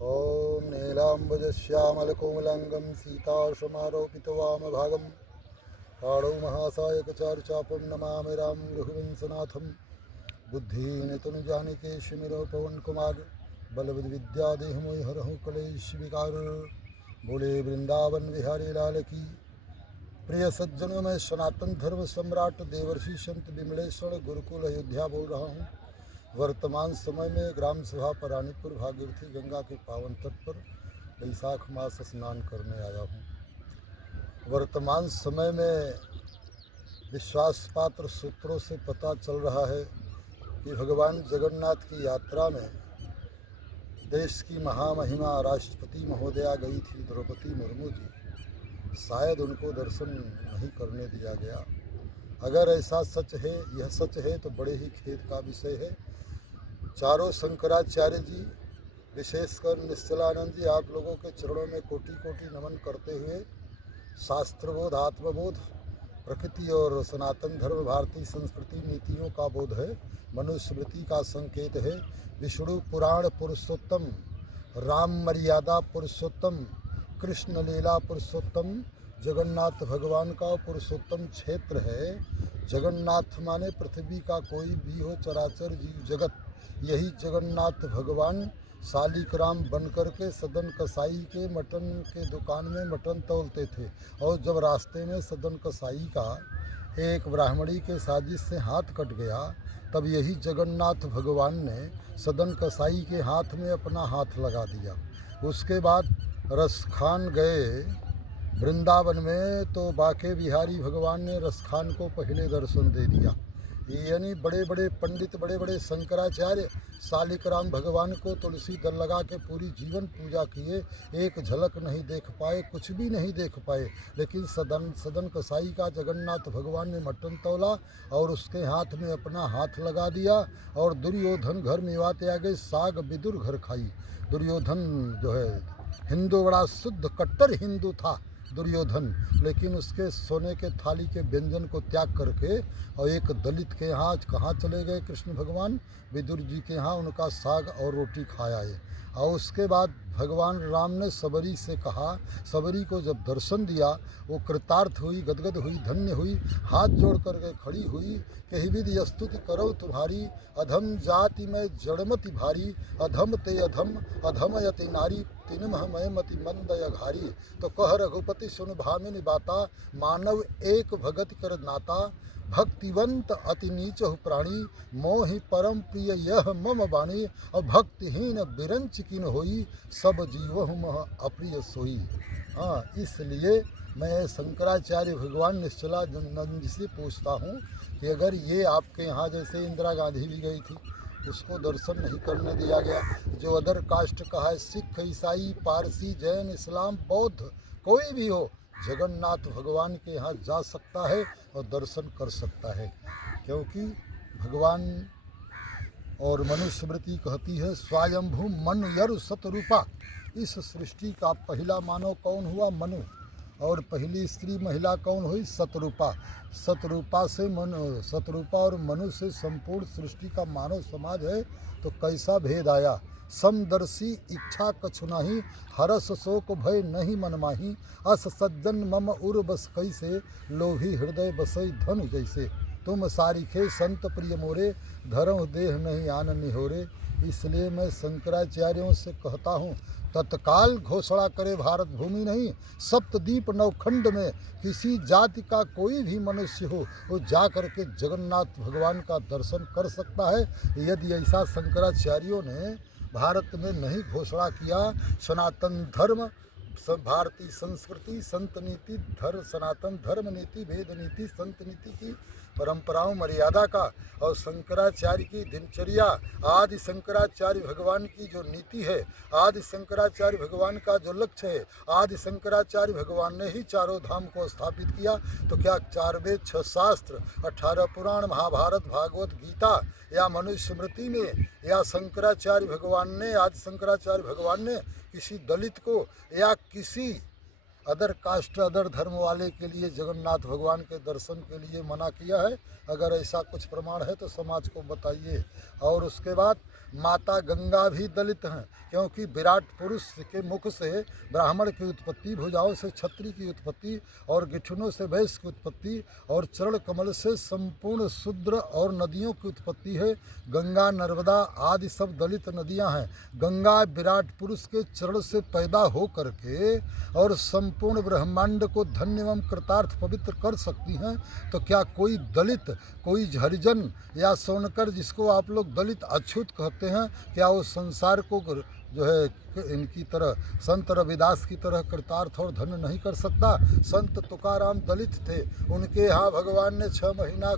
ॐ नीलाम्बुजश्यामलकोमलाङ्गं सीताशमारोपितवामभागं ताडौ महासायकचारुचापं नमामि राम रघुवंशनाथं। बुद्धिनितनुजानिके शिमिरो पवनकुमार बलविद विद्या देहमोहि हरहु कलेश विकार। बोले वृंदावन विहारी लाल की। प्रिय सज्जनों में सनातन धर्म सम्राट देवर्षि संत विमलेश्वर गुरुकुल अयोध्या बोल रहा हूँ। वर्तमान समय में ग्राम सभा परानीपुर भागीरथी गंगा के पावन तट पर बैसाख मास स्नान करने आया हूँ। वर्तमान समय में विश्वास पात्र सूत्रों से पता चल रहा है कि भगवान जगन्नाथ की यात्रा में देश की महामहिमा राष्ट्रपति महोदया गई थी द्रौपदी मुर्मू जी। शायद उनको दर्शन नहीं करने दिया गया। अगर ऐसा सच है, यह सच है तो बड़े ही खेद का विषय है। चारों शंकराचार्य जी, विशेषकर निश्चलानंद जी, आप लोगों के चरणों में कोटि कोटि नमन करते हुए शास्त्रबोध, आत्मबोध, प्रकृति और सनातन धर्म भारतीय संस्कृति नीतियों का बोध है, मनुस्मृति का संकेत है, विष्णु पुराण पुरुषोत्तम, राम मर्यादा पुरुषोत्तम, कृष्ण लीला पुरुषोत्तम, जगन्नाथ भगवान का पुरुषोत्तम क्षेत्र है। जगन्नाथ माने पृथ्वी का कोई भी हो चराचर जीव जगत, यही जगन्नाथ भगवान शालिग्राम बनकर के सदन कसाई के मटन के दुकान में मटन तौलते थे। और जब रास्ते में सदन कसाई का एक ब्राह्मणी के साजिश से हाथ कट गया, तब यही जगन्नाथ भगवान ने सदन कसाई के हाथ में अपना हाथ लगा दिया। उसके बाद रसखान गए वृंदावन में, तो बाके बिहारी भगवान ने रसखान को पहले दर्शन दे दिया। यानी बड़े बड़े पंडित, बड़े बड़े शंकराचार्य शालिग्राम भगवान को तुलसी दल लगा के पूरी जीवन पूजा किए, एक झलक नहीं देख पाए, कुछ भी नहीं देख पाए। लेकिन सदन कसाई का जगन्नाथ भगवान ने मटन तौला और उसके हाथ में अपना हाथ लगा दिया। और दुर्योधन घर मेवा त्यागे साग विदुर घर खाई। दुर्योधन जो है हिंदू, बड़ा शुद्ध कट्टर हिंदू था दुर्योधन, लेकिन उसके सोने के थाली के व्यंजन को त्याग करके और एक दलित के यहाँ कहाँ चले गए कृष्ण भगवान, विदुर जी के यहाँ उनका साग और रोटी खाया है। और उसके बाद भगवान राम ने सबरी से कहा, सबरी को जब दर्शन दिया वो कृतार्थ हुई, गदगद हुई, धन्य हुई, हाथ जोड़ करके खड़ी हुई कि विधि स्तुति करो तुम्हारी, अधम जाति में जड़मति भारी, अधम ते अधम अधम यति नारी, तिनमह मय मति मंद अघारी। तो कह रघुपति सुन भामिनी बाता, मानव एक भगति कर नाता, भक्तिवंत अति नीच प्राणी, मोहि परम प्रिय यह मम वाणी, और भक्तिहीन बिरंच किन होई, सब जीवहु मह अप्रिय सोई। हाँ, इसलिए मैं शंकराचार्य भगवान निश्चलानंद जी से पूछता हूँ कि अगर ये आपके यहाँ जैसे इंदिरा गांधी भी गई थी, उसको दर्शन नहीं करने दिया गया, जो अदर कास्ट का है, सिख, ईसाई, पारसी, जैन, इस्लाम, बौद्ध, कोई भी हो, जगन्नाथ भगवान के यहाँ जा सकता है और दर्शन कर सकता है। क्योंकि भगवान और मनुस्मृति कहती है स्वयंभू मनु यरु सतरूपा। इस सृष्टि का पहला मानव कौन हुआ? मनु। और पहली स्त्री महिला कौन हुई? सतरूपा। सतरूपा और मनु से संपूर्ण सृष्टि का मानव समाज है। तो कैसा भेद आया? समदर्शी इच्छा कछु नहीं, हरस शोक भय नहीं मन माही, अस सज्जन मम उर बस कैसे, लोभी हृदय बसई धनु जैसे, तुम सारिखे संत प्रिय मोरे, धर्म देह नहीं आन निहोरे। इसलिए मैं शंकराचार्यों से कहता हूँ, तत्काल घोषणा करे भारत भूमि नहीं, सप्तद्वीप नवखंड में किसी जाति का कोई भी मनुष्य हो, वो जा कर के जगन्नाथ भगवान का दर्शन कर सकता है। यदि ऐसा शंकराचार्यों ने भारत में नहीं घोषणा किया, सनातन धर्म, भारतीय संस्कृति, संत नीति, सनातन धर्म नीति, वेद नीति, संत नीति की परंपराओं मर्यादा का, और शंकराचार्य की दिनचर्या, आदि शंकराचार्य भगवान की जो नीति है, आदि शंकराचार्य भगवान का जो लक्ष्य है, आदि शंकराचार्य भगवान ने ही चारों धाम को स्थापित किया। तो क्या 4 वेद, 6 शास्त्र, 18 पुराण, महाभारत, भागवत, गीता या मनुस्मृति में या शंकराचार्य भगवान ने, आदि शंकराचार्य भगवान ने किसी दलित को या किसी अदर कास्ट, अदर धर्म वाले के लिए जगन्नाथ भगवान के दर्शन के लिए मना किया है? अगर ऐसा कुछ प्रमाण है तो समाज को बताइए। और उसके बाद माता गंगा भी दलित हैं, क्योंकि विराट पुरुष के मुख से ब्राह्मण की उत्पत्ति, भुजाओं से क्षत्रिय की उत्पत्ति और गिठनों से वैश्य की उत्पत्ति और चरण कमल से संपूर्ण शूद्र और नदियों की उत्पत्ति है। गंगा, नर्मदा आदि सब दलित नदियां हैं। गंगा विराट पुरुष के चरण से पैदा हो करके और संपूर्ण ब्रह्मांड को धन्य एवं कृतार्थ पवित्र कर सकती हैं। तो क्या कोई दलित, कोई हरिजन या सोनकर, जिसको आप लोग दलित अछूत कहते हैं, क्या वो संसार को जो है इनकी तरह, संत रविदास की तरह कृतार्थ और धन्य नहीं कर सकता? संत तुकाराम दलित थे, उनके यहाँ भगवान ने 6 महीना,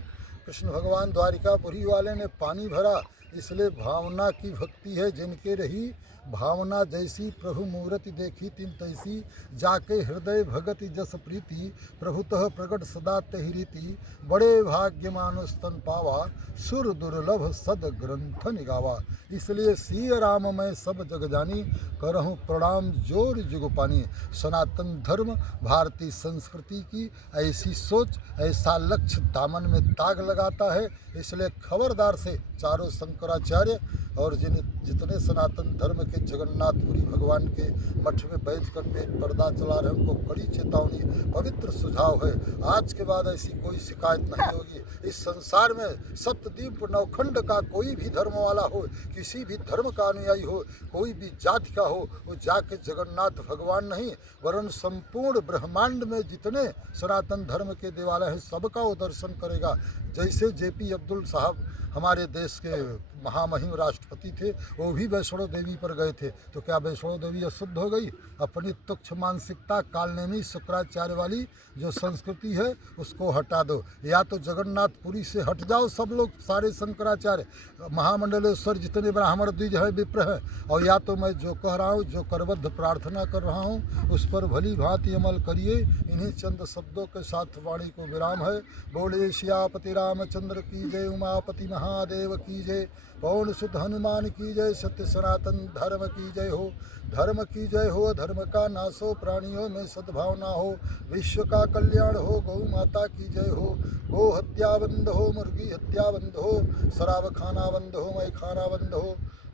कृष्ण भगवान द्वारिकापुरी वाले ने पानी भरा। इसलिए भावना की भक्ति है जिनके रही, भावना जैसी प्रभु मूर्ति देखी तिन तैसी, जाके हृदय भगति जस प्रीति, प्रभुतः प्रगट सदा तेहि रीति, बड़े भाग्य मानुष तन पावा, सुर दुर्लभ सद ग्रंथ निगावा। इसलिए सिय राम मैं सब जग जानी, करहूँ प्रणाम जोर जुग पानी। सनातन धर्म भारतीय संस्कृति की ऐसी सोच, ऐसा लक्ष्य दामन में दाग लगाता है। इसलिए खबरदार से चारों शंकराचार्य और जितने सनातन धर्म के जगन्नाथपुरी भगवान के मठ में बैठ कर पेट पर्दा चला रहे हैं, उनको कड़ी चेतावनी, पवित्र सुझाव है, आज के बाद ऐसी कोई शिकायत नहीं होगी। इस संसार में सप्तद्वीप नौखंड का कोई भी धर्म वाला हो, किसी भी धर्म का अनुयायी हो, कोई भी जाति का हो, वो जाके जगन्नाथ भगवान नहीं वरन संपूर्ण ब्रह्मांड में जितने सनातन धर्म के देवालय हैं सबका वो दर्शन करेगा। जैसे जेपी अब्दुल साहब हमारे देश के महामहिम राष्ट्रपति थे, वो भी वैष्णो देवी पर गए थे। तो क्या वैष्णो देवी अशुद्ध हो गई? अपनी तुच्छ मानसिकता, कालनेमी शुक्राचार्य वाली जो संस्कृति है उसको हटा दो, या तो जगन्नाथपुरी से हट जाओ सब लोग, सारे शंकराचार्य, महामंडलेश्वर जितने ब्राह्मण द्विज हैं, विप्र हैं, और या तो मैं जो कह रहा हूँ, जो करबद्ध प्रार्थना कर रहा हूँ, उस पर भली भांति अमल करिए। इन्हीं चंद शब्दों के साथ वाणी को विराम है। बोले श्यापति रामचंद्र की जय, उमापति महादेव की जय, पवन सुत हनुमान की जय, सत्य सनातन धर्म की जय हो, धर्म की जय हो। धर्म का नाश हो, प्राणियों में सद्भावना हो, विश्व का कल्याण हो, गौ माता की जय हो। गो हत्या बंद हो, मुर्गी हत्या बंद हो, शराब खाना बंद हो, मैं खाना बंद हो।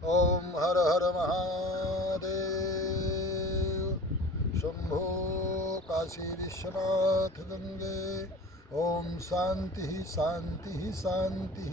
ओम हर हर महादेव। शंभो काशी विश्वनाथ गंगे। ओम शांति शांति शांति।